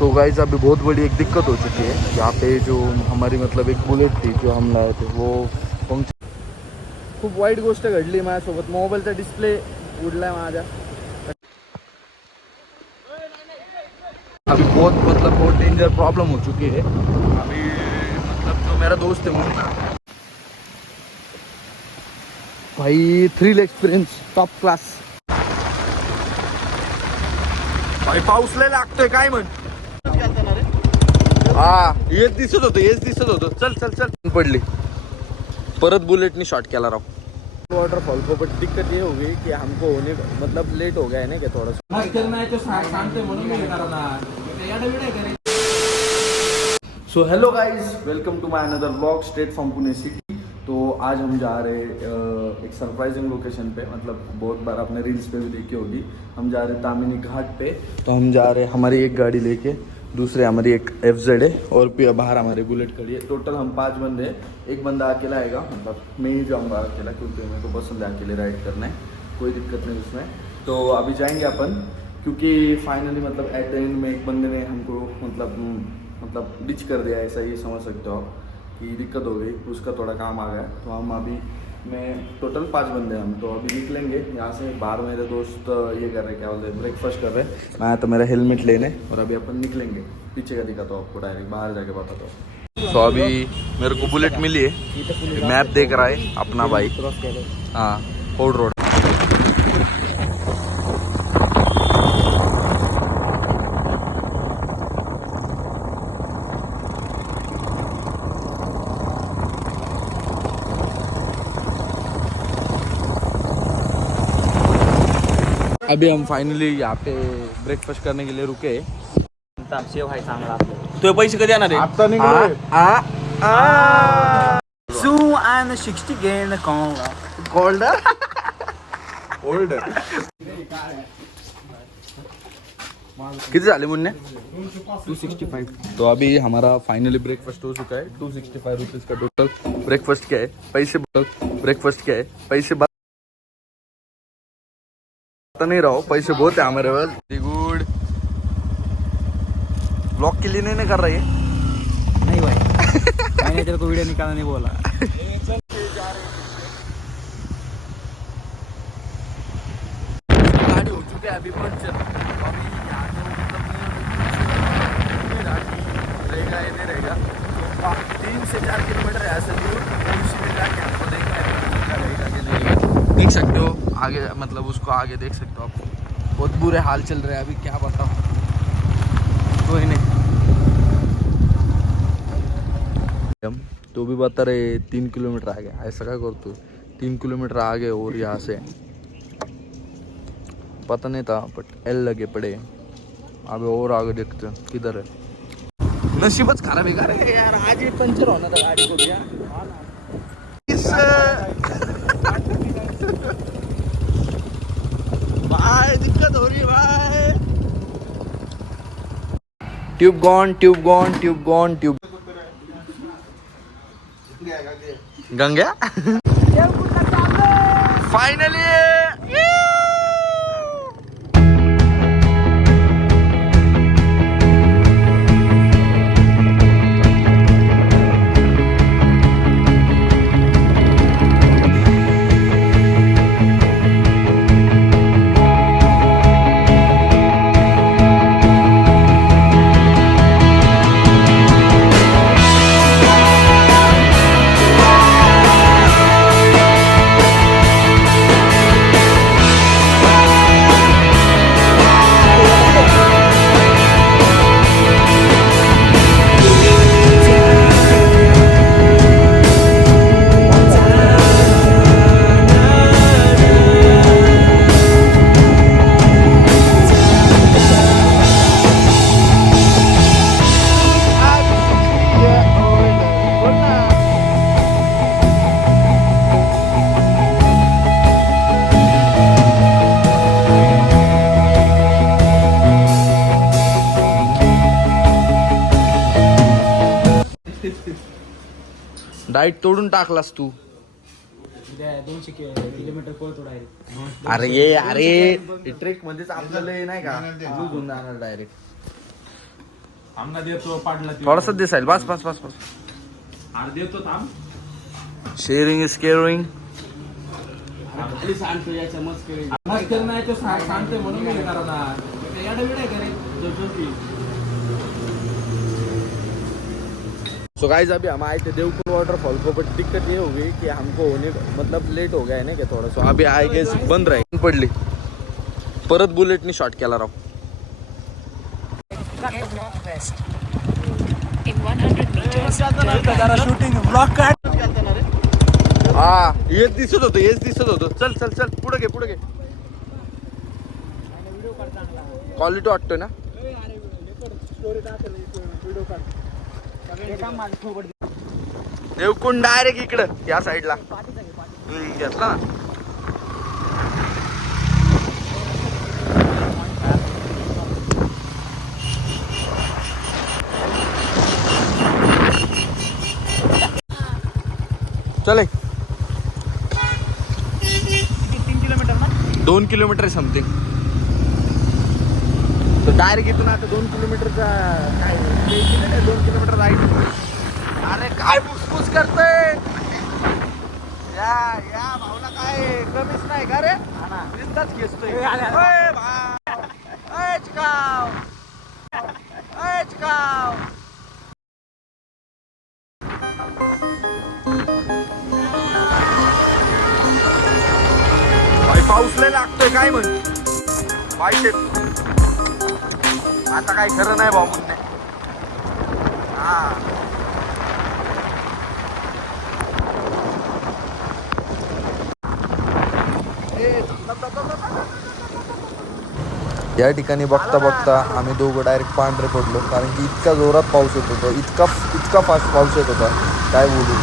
So guys अभी बहुत बड़ी एक दिक्कत हो चुकी है यहाँ पे। जो हमारी मतलब एक बुलेट थी जो हम लाए थे वो पंक्चर। खूप वाईट गोष्ट घडली माझ्यासोबत, मोबाईलचा डिस्प्ले उडलाय माझ्या। अभी बहुत डेंजर प्रॉब्लम हो चुकी है अभी। मतलब जो मेरा दोस्त है मुन्ना भाई, थ्रिल एक्सपिरियंस टॉप क्लास। भाई पाऊस लय लागतोय काय म्हण। हा हेच दिसत होतं चल चल चल पडली परत बुलेटनी शॉट केला राव। वाटरफॉल को बट दिक्कत ये हो गई कि हमको होने मतलब लेट हो गया है ना क्या थोड़ा सा। So hello guys, welcome to my another vlog straight from Pune city. तो आज हम जा रहे एक सरप्राइजिंग लोकेशन पे। मतलब बहुत बार आपने रील्स पे भी देखी होगी। हम जा रहे तामिनी घाट पे। तो हम जा रहे हमारी एक गाड़ी लेके, दूसरे हमारी एक FZ है और बाहर हमारी बुलेट खड़ी है। टोटल हम 5 बंदे हैं। एक बंदा अकेला आएगा, मतलब मैं ही जाऊँगा अकेला क्योंकि मेरे को पसंद है अकेले राइड करना है, कोई दिक्कत नहीं उसमें। तो अभी जाएंगे अपन क्योंकि फाइनली मतलब एट द एंड में एक बंदे ने हमको मतलब डिच कर दिया, ऐसा ही समझ सकते हो आप कि दिक्कत हो गई, उसका थोड़ा काम आ गया। तो हम अभी मैं टोटल 5 बंदे हैं हम, तो अभी निकलेंगे यहाँ से। बाहर मेरे दोस्त ये कर रहे, क्या बोलते हैं, ब्रेकफास्ट कर रहे। मैं आया तो मेरा हेलमेट लेने और अभी अपन निकलेंगे। पीछे का दिखाता हूँ आपको, डायरेक्ट बाहर जाके बताता हूँ। सो अभी मेरे को बुलेट मिली है, मैप देख रहा है अपना भाई। हाँ फोर्ड रोड। अभी हम फाइनली यहाँ पे ब्रेकफास्ट करने के लिए रुके। शेव आहे चांगला तो पैसे कधी येणार आहे आता सू आणि 60 गेन गोल्ड ओल्ड कितने झाले मुन्ने? 265। तो अभी हमारा फाइनली ब्रेकफास्ट हो चुका है। 265 रुपीज़ का टोटल ब्रेकफास्ट क्या है, पैसे पता नहीं रहा, पैसे बहुत है हमारे पास। गुड ब्लॉग के लिए नहीं कर रही है। नहीं भाई मैंने तेरे को वीडियो निकालना नहीं बोला। गाड़ी हो चुकी है अभी पंचर। अभी यहाँ रहेगा ये नहीं रहेगा, 3 से 4 किलोमीटर ऐसे दूर देख सकते हो आगे, मतलब उसको आगे देख सकते हो आप। बहुत बुरे हाल चल रहे हैं अभी, क्या बताऊं। कोई नहीं, तो भी बता रहे 3 किलोमीटर आगे। ऐसा क्या करतो, 3 किलोमीटर आगे और यहाँ से पता नहीं था बट एल लगे पड़े। अभी और आगे देखते हैं किधर है। नसीबच खराब है रे यार, आज ही पंचर होना था गाड़ी को यार। भाई दिक्कत हो रही है भाई। Tube gone. Ganga finally diet तोडून टाकलास तू। 200 किलोमीटर पळतो डायरेक्ट। अरे ट्रेक मध्येच आपल्याला नाही का लूज होऊन जाणार डायरेक्ट। आमना देतो पाडला थोडासा दिसायला बस बस बस बस. आर देतो थांब. Sharing is caring. सांगतो याच्या मस्त नसतील नाही तो सांगते म्हणून मी करणार. सो गाइस अभी हम आए थे देवकुंड वाटरफॉल को, बट दिक्कत ये हो गई कि हमको होने मतलब लेट हो गया है ना क्या थोड़ा सा. अभी आए गेस बंद राहील पडली. परत बुलेटनी शॉट केला राव. Head northwest. In 100 meters, shooting block काढ. हा हेच दिसत होतं. चल चल चल पुढे घे पुढे घे. क्वालिटी वाटतोय ना. देवकुंड डायरेक्ट इकडं या साईडला घेतला ना. चले 2 किलोमीटर आहे समथिंग. तर डायरेक्ट इथून आता 2 किलोमीटरचा काय 2 किलोमीटर राईड. अरे काय फुसफुस करतोय या भाऊला काय कमीच नाही का रे. नुसताच खेचतोय. पाऊस लय लागतोय काय म्हण पाहिजे. आता काय खरं नाही भाऊ म्हणणे. हा या ठिकाणी बघता बघता आम्ही दोघं डायरेक्ट पांढरे पडलो, कारण की इतका जोरात पाऊस येत होता, इतका फास्ट पाऊस येत होता काय बोलू.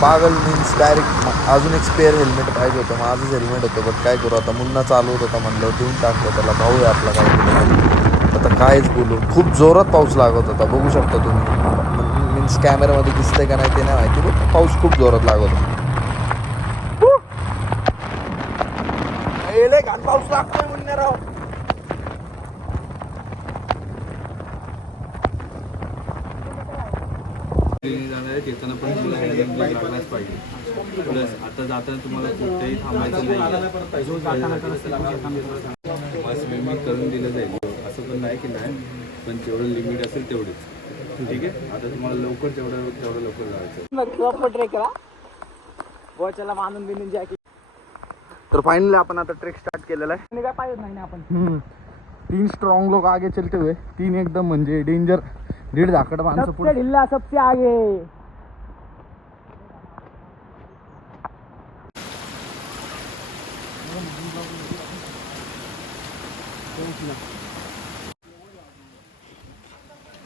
पागल मीन्स डायरेक्ट. अजून एक स्पेअर हेल्मेट पाहिजे होतं. माझंच हेल्मेट होतं, बट काय करू आता. मुन्ना चालवत होता म्हणलं देऊन टाकलं त्याला. भाऊ आहे आपला काय आता कायच बोलू. खूप जोरात पाऊस लागत होता, बघू शकता तुम्ही. मीन्स कॅमेऱ्यामध्ये दिसतंय का नाही ते नाही माहिती, बट पाऊस खूप जोरात लागत होता. घाण पाऊस लागतोय म्हणणे राव. जाणार येताना पण तुला लागलाच पाहिजे. प्लस आता जाताना तुम्हाला कुठेही थांबायचं नाही. स्विमिंग करून दिलं जाईल असं पण नाही की नाही, पण जेवढं लिमिट असेल तेवढेच. ठीक आहे. आता तुम्हाला लवकर तेवढं लवकर जायचं. गोच्याला बांधून बिंदून जॅकेट. तर फायनली आपण आता ट्रेक स्टार्ट केलेला आहे. काय पाहिजे नाही ना आपण. 3 स्ट्रॉंग लोक आगे चलते हुए, 3 एकदम म्हणजे डेंजर 1.5 धाकड माणसं पुढे. ढिल्ला सबसे आगे.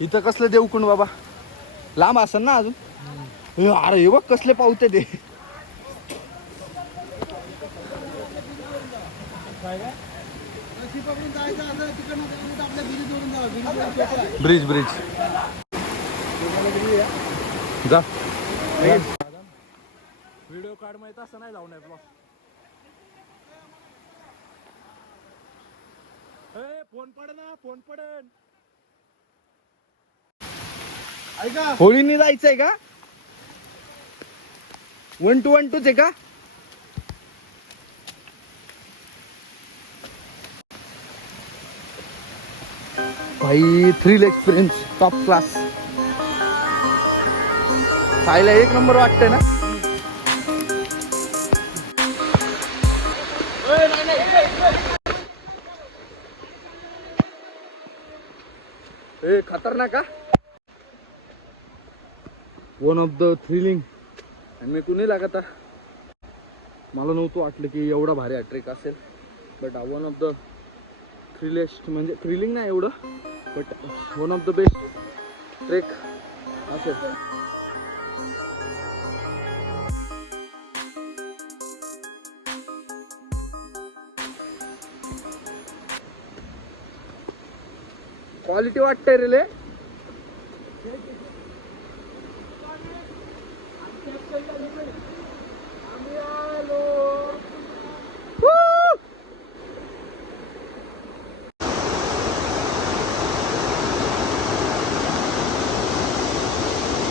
इथं कसलं देवकुंड बाबा लांब असेल ना अजून. अरे हे बघ कसले पावते ते. ब्रिज जा. व्हिडिओ कार्ड माहित असं नाही जाऊन ब्लॉग. फोन पडन. ऐका होळीने जायचंय का. 1 to 1 2 आहे का. भाई थ्रिल एक्सपिरियन्स टॉप क्लास. खायला 1 नंबर वाटतंय ना. खतरनाक का. One of the thrilling. मी कुणी लागत मला नव्हतं वाटलं की एवढा भारी हा ट्रेक असेल, but one of the thrillest म्हणजे थ्रिलिंग नाही एवढं, but one of the best trek असेल. क्वालिटी वाटतंय रे.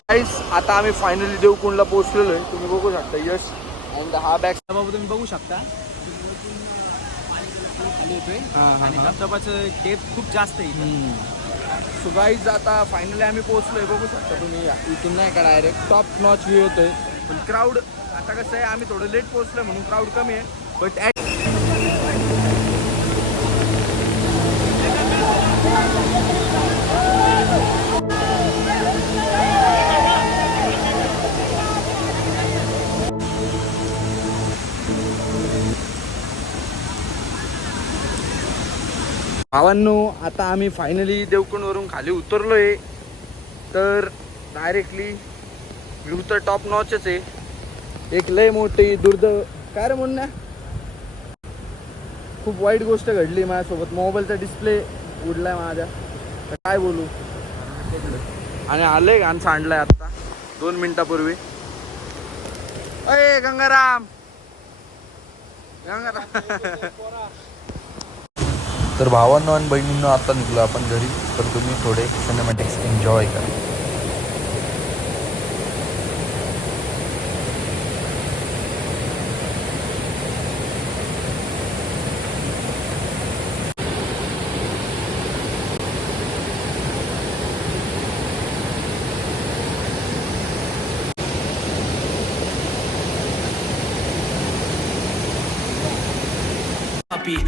गाईस आता आम्ही फायनली देवकुंडला पोहोचलेलो आहे. तुम्ही बघू शकता यश अँड हा बॅग. बाबा तुम्ही बघू शकता खाली येतोय आणि धबधबाचं डेप खूप जास्त आहे. सो गाईज आता फायनली आम्ही पोहोचलोय. बघू शकता तुम्ही इथून नाही का डायरेक्ट टॉप नॉच व्ह्यू होतोय. पण क्राऊड आता कसं आहे आम्ही थोडं लेट पोहोचलोय म्हणून क्राऊड कमी आहे. बट भावांनो आता आम्ही फायनली देवकुंडवरून खाली उतरलोय. तर डायरेक्टली व्ह्यू तर टॉप नॉचच आहे. एक लय मोठी दुर्दैव काय रे म्हणण्या खूप वाईट गोष्ट घडली माझ्यासोबत. मोबाईलचा डिस्प्ले उडलाय माझ्या. तर काय बोलू. आणि आलंय घाण सांडलाय आत्ता 2 मिनिटापूर्वी. अय गंगाराम तर भावांनो आणि बहिणींनो आता निघलो आपण घरी. तर तुम्ही थोडे सिनेमॅटिक्स एन्जॉय करा.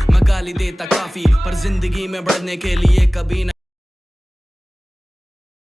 मैं गाली देता काफी पर जिंदगी में बढ़ने के लिए कभी ना